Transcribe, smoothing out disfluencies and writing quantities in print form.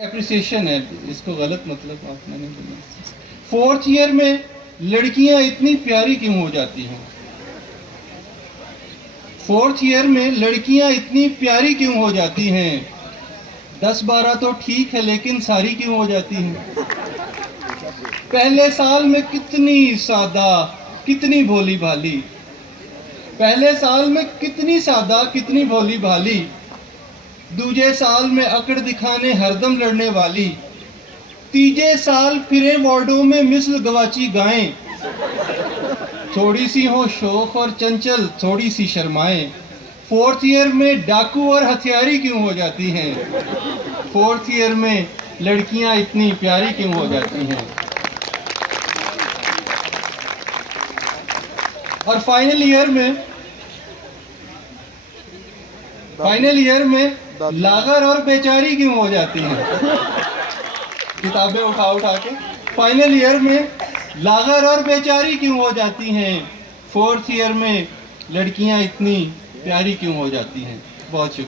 Appreciation है, इसको गलत मतलब आपने नहीं बोला। फोर्थ ईयर में लड़कियां इतनी प्यारी क्यों हो जाती हैं? फोर्थ ईयर में लड़कियां इतनी प्यारी क्यों हो जाती हैं? 10-12 तो ठीक है, लेकिन सारी क्यों हो जाती हैं? पहले साल में कितनी सादा, कितनी भोली भाली, पहले साल में कितनी सादा, कितनी भोली भाली, दूजे साल में अकड़ दिखाने हरदम लड़ने वाली, तीजे साल फिरे वार्डों में मिसल गवाची गाएं, थोड़ी सी हो शौक और चंचल, थोड़ी सी शर्माएं। फोर्थ ईयर में डाकू और हथियारी क्यों हो जाती हैं? फोर्थ ईयर में लड़कियां इतनी प्यारी क्यों हो जाती हैं? और फाइनल ईयर में लागर और बेचारी क्यों हो जाती हैं? किताबें उठा के फाइनल ईयर में लागर और बेचारी क्यों हो जाती हैं? फोर्थ ईयर में लड़कियां इतनी प्यारी क्यों हो जाती हैं? बहुत शुक्रिया।